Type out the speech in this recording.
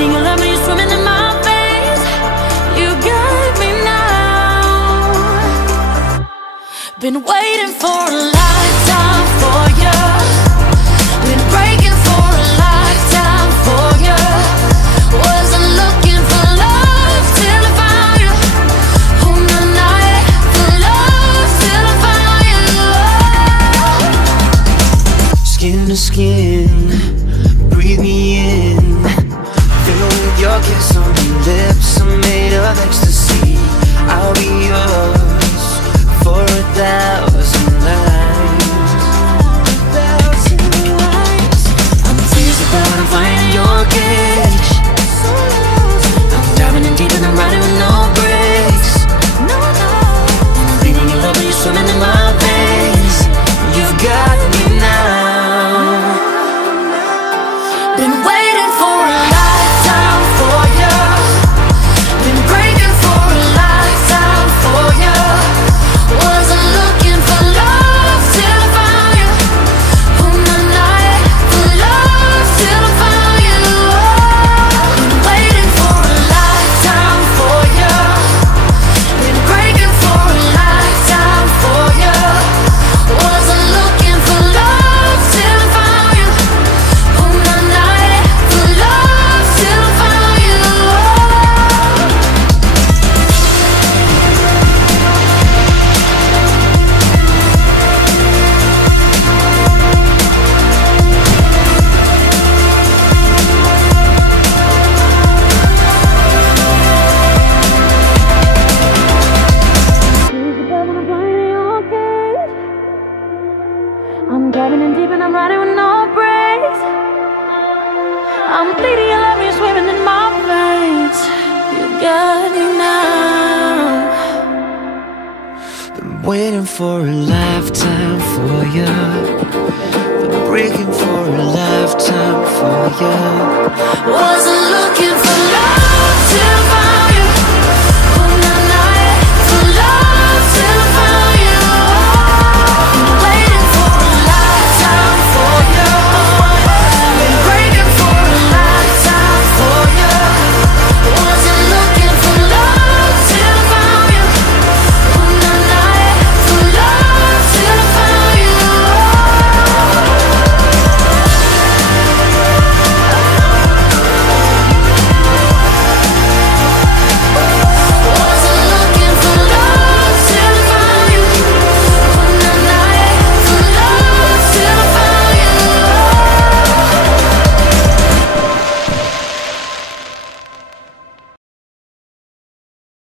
bleeding your love when you're swimming in my veins. You got me now. Been waiting for a lifetime for you. Been breaking for a lifetime for you. Wasn't looking for love till I found you. On the night for love till I found you. Skin to skin, breathe me in. Fill with your kiss on your lips. I'm made of ecstasy. I'll be yours for 1,000 lives. I'm tears about I'm finding your cage. I'm diving in deep and I'm riding with no brakes. And I'm bleeding your love when you're swimming in my veins. You've got me now. Been waiting for a lifetime for you. Been breaking for a lifetime for you. Wasn't looking for love till I found you. On the night for love till I found you. Been waiting for a lifetime for you. Been breaking for a lifetime for you. Wasn't looking for love till I found you. On the night for love till I found you. I'm diving in deep and I'm riding with no brakes. I'm bleeding your love when you're swimming in my veins. You got me now. Been waiting for a lifetime for you. Been breaking for a lifetime for you. Was